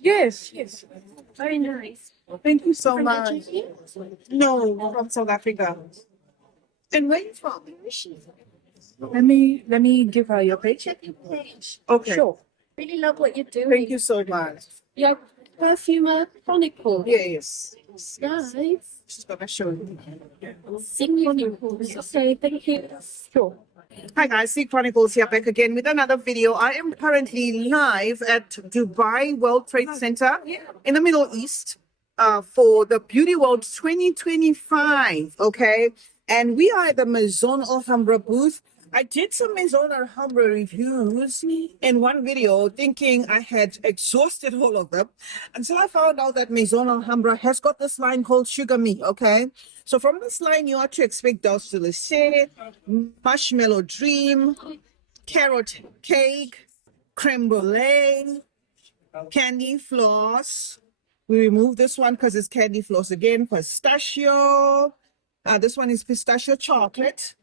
Yes, yes. Very nice. Thank you so From much. Nigeria? No, from South Africa. And where you from? Let me give her your paycheck. Okay. Sure. Really love what you're doing. Thank you so much. Your perfumer chronicle. Yes. Nice. She's gonna show you. CeeChronicles. Okay, thank you. Sure. Hi guys, CeeChronicles here back again with another video. I am currently live at Dubai World Trade Center in the Middle East for the Beauty World 2025. Okay, and we are at the Maison Alhambra booth. I did some Maison Alhambra reviews in one video thinking I had exhausted all of them until I found out that Maison Alhambra has got this line called Sugar Me, okay? So from this line, you are to expect Dulce de Leche, Marshmallow Dream, Carrot Cake, Crème Brûlée, Candy Floss. We remove this one because it's Candy Floss again. Pistachio. This one is Pistachio Chocolate.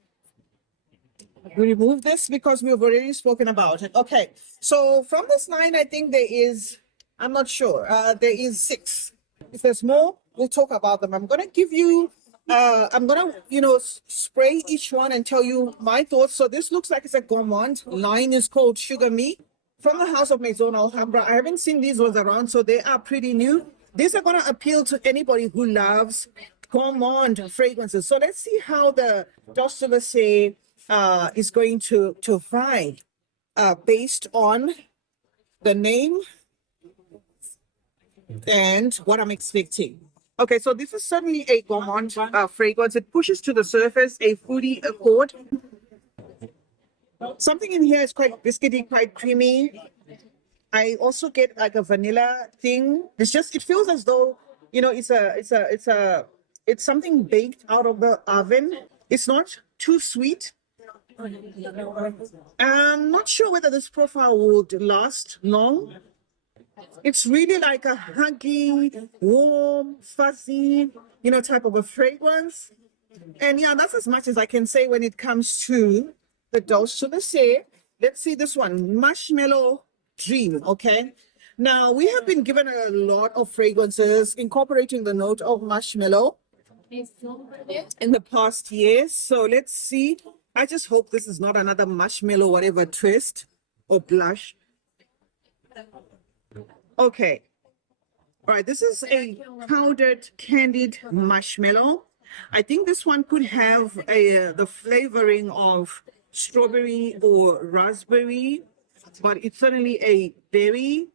We remove this because we've already spoken about it. Okay, so from this line, I think there is, I'm not sure, there is 6. If there's more, we'll talk about them. I'm going to give you, I'm going to, spray each one and tell you my thoughts. So this looks like it's a gourmand. Line is called Sugar Me from the house of Maison Alhambra. I haven't seen these ones around, so they are pretty new. These are going to appeal to anybody who loves gourmand fragrances. So let's see how the Dulce de Leche is going to find based on the name and what I'm expecting. Okay, so this is certainly a gourmand fragrance. It pushes to the surface a fruity accord. Something in here is quite biscuity, quite creamy. I also get like a vanilla thing. It feels as though, it's something baked out of the oven. It's not too sweet. I'm not sure whether this profile would last long. It's really like a huggy, warm, fuzzy, type of a fragrance. And yeah, that's as much as I can say when it comes to the Dulce de Leche. Let's see this one, Marshmallow Dream, okay? Now, we have been given a lot of fragrances incorporating the note of marshmallow in the past years. So let's see. I just hope this is not another marshmallow, whatever twist or blush. Okay. All right, this is a powdered candied marshmallow. I think this one could have the flavoring of strawberry or raspberry, but it's certainly a berry.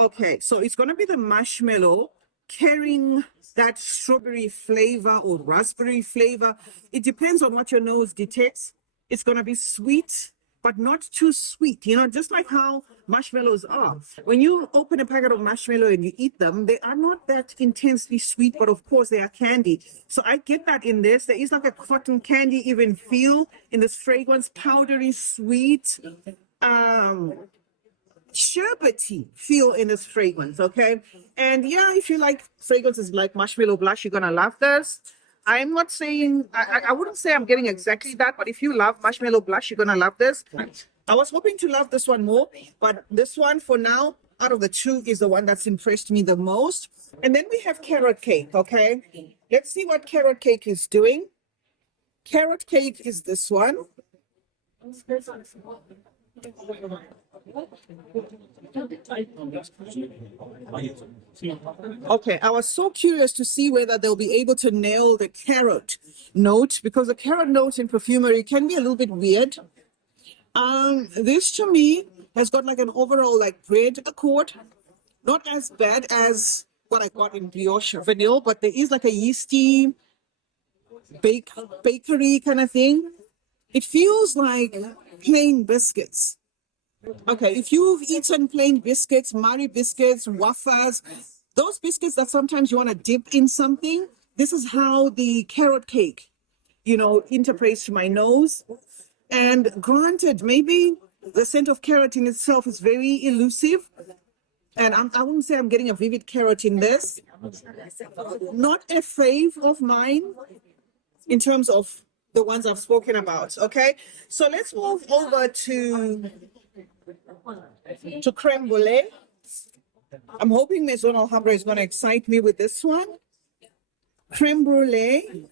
Okay, so it's going to be the marshmallow carrying that strawberry flavor or raspberry flavor. It depends on what your nose detects. It's going to be sweet, but not too sweet, just like how marshmallows are. When you open a packet of marshmallow and you eat them, they are not that intensely sweet, but of course they are candy. So I get that in this. There is like a cotton candy even feel in this fragrance, powdery sweet, sherbety feel in this fragrance, okay? And yeah, if you like fragrances like marshmallow blush, you're gonna love this. I'm not saying, I wouldn't say I'm getting exactly that, but if you love marshmallow blush, you're gonna love this. I was hoping to love this one more, but this one for now, out of the 2, is the one that's impressed me the most. And then we have Carrot Cake, okay? Let's see what Carrot Cake is doing. Carrot Cake is this one. Okay, I was so curious to see whether they'll be able to nail the carrot note, because the carrot note in perfumery can be a little bit weird. This to me has got like an overall like bread accord, not as bad as what I got in brioche vanille, but there is like a yeasty bakery kind of thing. It feels like plain biscuits. Okay, if you've eaten plain biscuits, Marie biscuits, wafers, those biscuits that sometimes you want to dip in something, this is how the Carrot Cake, interprets to my nose. And granted, maybe the scent of carrot in itself is very elusive. And I wouldn't say I'm getting a vivid carrot in this. Not a fave of mine in terms of the ones I've spoken about, okay? So let's move over to to Crème Brûlée. I'm hoping Maison Alhambra is going to excite me with this one. Crème Brûlée.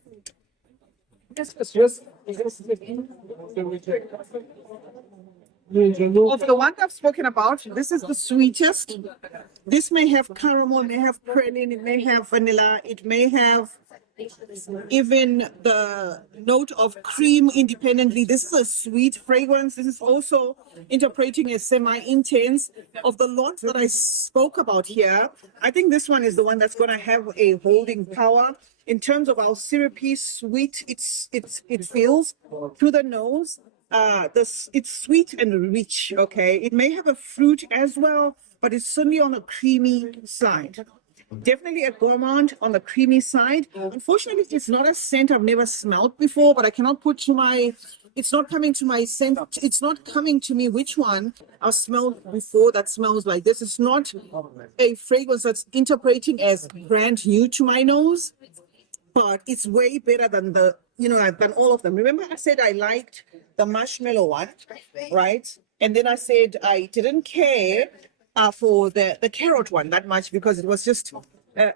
Of the one I've spoken about, this is the sweetest. This may have caramel, may have praline, it may have vanilla, it may have even the note of cream independently. This is a sweet fragrance. This is also interpreting as semi-intense. Of the lot that I spoke about here, I think this one is the one that's going to have a holding power in terms of how syrupy sweet it feels through the nose. It's sweet and rich. Okay, it may have a fruit as well, but it's certainly on the creamy side. Definitely a gourmand on the creamy side. Unfortunately, it's not a scent I've never smelled before, but I cannot put to my, it's not coming to my scent. It's not coming to me which one I've smelled before that smells like this. It's not a fragrance that's interpreting as brand new to my nose, but it's way better than the, than all of them. Remember I said I liked the marshmallow one, right? And then I said I didn't care for the carrot one that much because it was just, a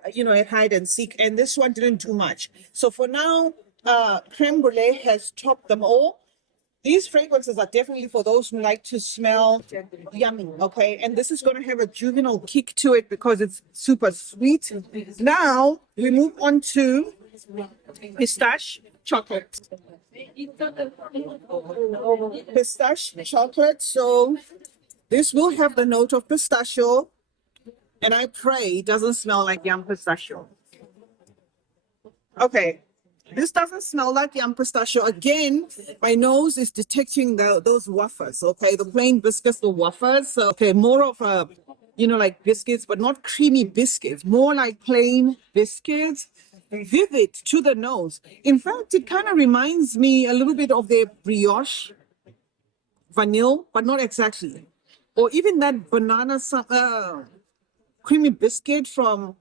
hide and seek. And this one didn't do much. So for now, Crème Brûlée has topped them all. These fragrances are definitely for those who like to smell yummy, okay? And this is going to have a juvenile kick to it because it's super sweet. Now we move on to pistache chocolate. Pistache chocolate. So this will have the note of pistachio, and I pray it doesn't smell like yum pistachio. Okay, this doesn't smell like yum pistachio. Again, my nose is detecting those wafers, okay? The plain biscuits, the wafers. So, okay, more of a, like biscuits, but not creamy biscuits, more like plain biscuits. Vivid to the nose. In fact, it kind of reminds me a little bit of their brioche vanilla, but not exactly. Or even that banana creamy biscuit from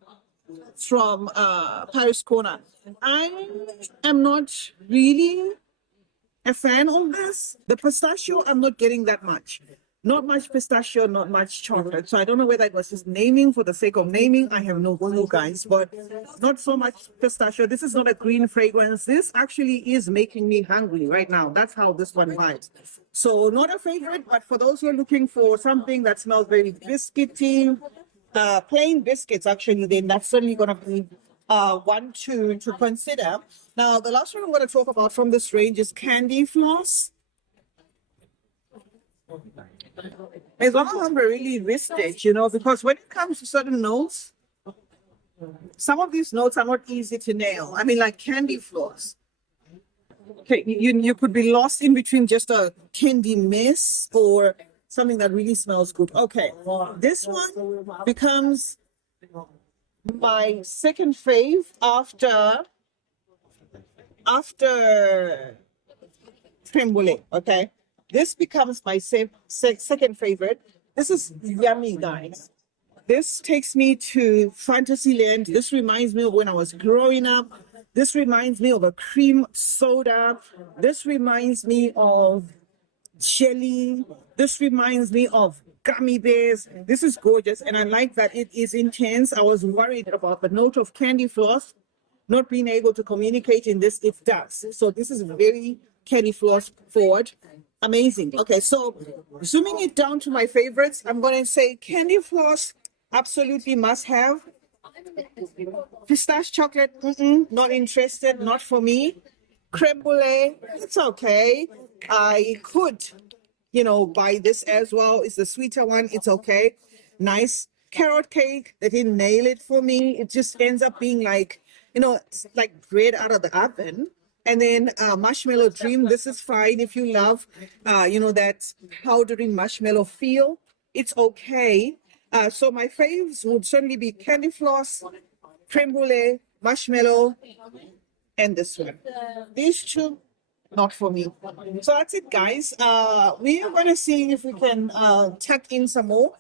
Paris Corner. I am not really a fan of this. The pistachio, I'm not getting that much. Not much pistachio, not much chocolate. So I don't know whether it was just naming for the sake of naming. I have no clue, guys, but not so much pistachio. This is not a green fragrance. This actually is making me hungry right now. That's how this one vibes. So not a favorite, but for those who are looking for something that smells very biscuity, plain biscuits, actually, then that's certainly going to be one to consider. Now, the last one I'm going to talk about from this range is Candy Floss. Maison Alhambra really risked it, because when it comes to certain notes, some of these notes are not easy to nail. I mean, like Candy Floss. Okay, you could be lost in between just a candy mist or something that really smells good. Okay, this one becomes my second fave after Crème Brûlée, okay? This becomes my second favorite. This is yummy, guys. This takes me to Fantasyland. This reminds me of when I was growing up. This reminds me of a cream soda. This reminds me of jelly. This reminds me of gummy bears. This is gorgeous, and I like that it is intense. I was worried about the note of candy floss not being able to communicate in this. It does. So this is very candy floss forward. Amazing. Okay, so zooming it down to my favorites, I'm going to say candy floss, absolutely must have. Pistache chocolate, not interested, not for me. Crème Brûlée, it's okay. I could, buy this as well. It's the sweeter one. It's okay. Nice. Carrot cake, they didn't nail it for me. It just ends up being like, it's like bread out of the oven. And then marshmallow dream, this is fine if you love, that powdery marshmallow feel. It's okay. So my faves would certainly be candy floss, crème brûlée, marshmallow, and this one. These two, not for me. So that's it, guys. We are going to see if we can tuck in some more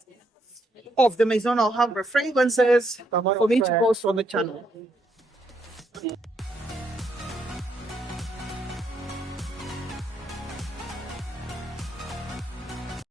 of the Maison Alhambra fragrances for me to post on the channel.